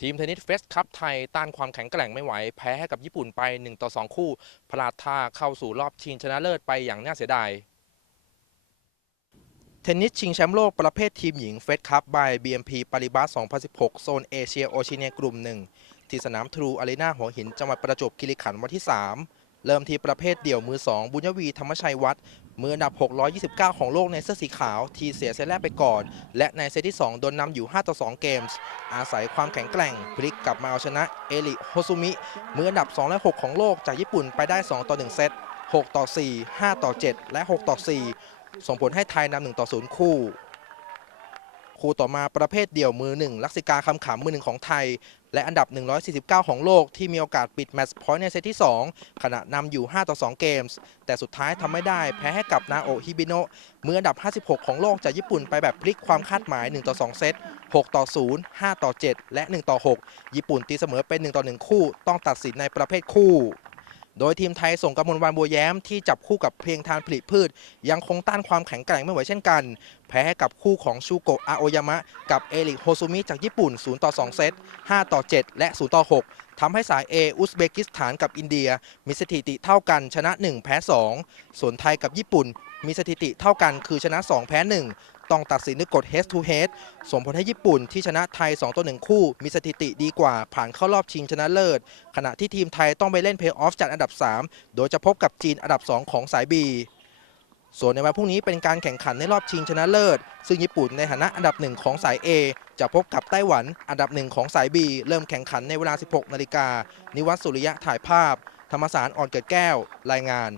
ทีมเทนนิสเฟสคัพไทยต้านความแข็งแกร่งไม่ไหว แพ้ให้กับญี่ปุ่นไป 1 ต่อ 2 คู่พลาดท่าเข้าสู่รอบชิงชนะเลิศไปอย่างน่าเสียดายเทนนิสชิงแชมป์โลกประเภททีมหญิงเฟสคัพบาย BMP ปาริบัส2016 โซนเอเชียโอเชียเนียกลุ่มหนึ่งที่สนามทรูอารีนาหัวหินจังหวัดประจวบคีรีขันธ์วันที่ 3 เริ่มที่ประเภทเดี่ยวมือ 2 บุญยวีธรรมชัยวัฒน์มืออันดับ 629 ของโลกในเสื้อสีขาว ทีเสียเซตแรกไปก่อน และในเซตที่ 2 โดนนำอยู่ 5 ต่อ 2 เกมส์ อาศัยความแข็งแกร่ง พลิกกลับมาเอาชนะ เอริโฮซุมิ มืออันดับ 2 และ 6 ของโลกจากญี่ปุ่นไปได้ 2 ต่อ 1 เซต 6 ต่อ 4 5 ต่อ 7 และ 6 ต่อ 4 ส่งผลให้ไทยนำ1ต่อ 0 คู่ คู่ต่อมาประเภทเดี่ยวมือ1ลักษิกาคำขำมือหนึ่งของไทย และอันดับ 149 ของโลกที่มีโอกาสปิดแมตช์พอยต์ในเซตที่ 2 ขณะนำอยู่ 5 ต่อ 2 เกมส์ แต่สุดท้ายทำไม่ได้แพ้ให้กับนาโอฮิบิโนะมืออันดับ 56 ของโลกจากญี่ปุ่นไปแบบพลิกความคาดหมาย 1 ต่อ 2 เซต 6 ต่อ 0 5 ต่อ 7 และ 1 ต่อ 6 ญี่ปุ่นตีเสมอเป็น 1 ต่อ 1 คู่ ต้องตัดสินในประเภทคู่ โดยทีมไทยส่งกำมลวานบัวแย้มที่จับคู่กับเพียงทานผลิตพืช ยังคงต้านความแข็งแกร่งไม่ไหวเช่นกัน แพ้ให้กับคู่ของชูโกะอาโอยามะ กับเอริกโฮซุมิจากญี่ปุ่น 0 ต่อ 2 เซต 5 ต่อ 7 และ 0 ต่อ 6ทำให้สาย A อุซเบกิสถานกับอินเดีย มีสถิติเท่ากันชนะ 1 แพ้ 2 ส่วนไทยกับญี่ปุ่น มีสถิติเท่ากันคือชนะ 2 แพ้ 1 ต้องตัดสินด้วยกฎ head to head ส่งผลให้ญี่ปุ่นที่ชนะไทย 2 ต่อ 1 คู่ มีสถิติดีกว่าผ่านเข้ารอบชิงชนะเลิศ ขณะที่ทีมไทยต้องไปเล่นเพย์ออฟจัดอันดับ 3 โดยจะพบกับจีนอันดับ 2 ของสาย B ส่วนในวันพรุ่งนี้เป็นการแข่งขันในรอบชิงชนะเลิศ ซึ่งญี่ปุ่นในฐานะอันดับหนึ่งของสาย A จะพบกับไต้หวัน อันดับหนึ่งของสาย B เริ่มแข่งขันในเวลา 16 นาฬิกา นิวัฒน์สุริยะถ่ายภาพ ธรรมสารอ่อนเกิดแก้ว รายงาน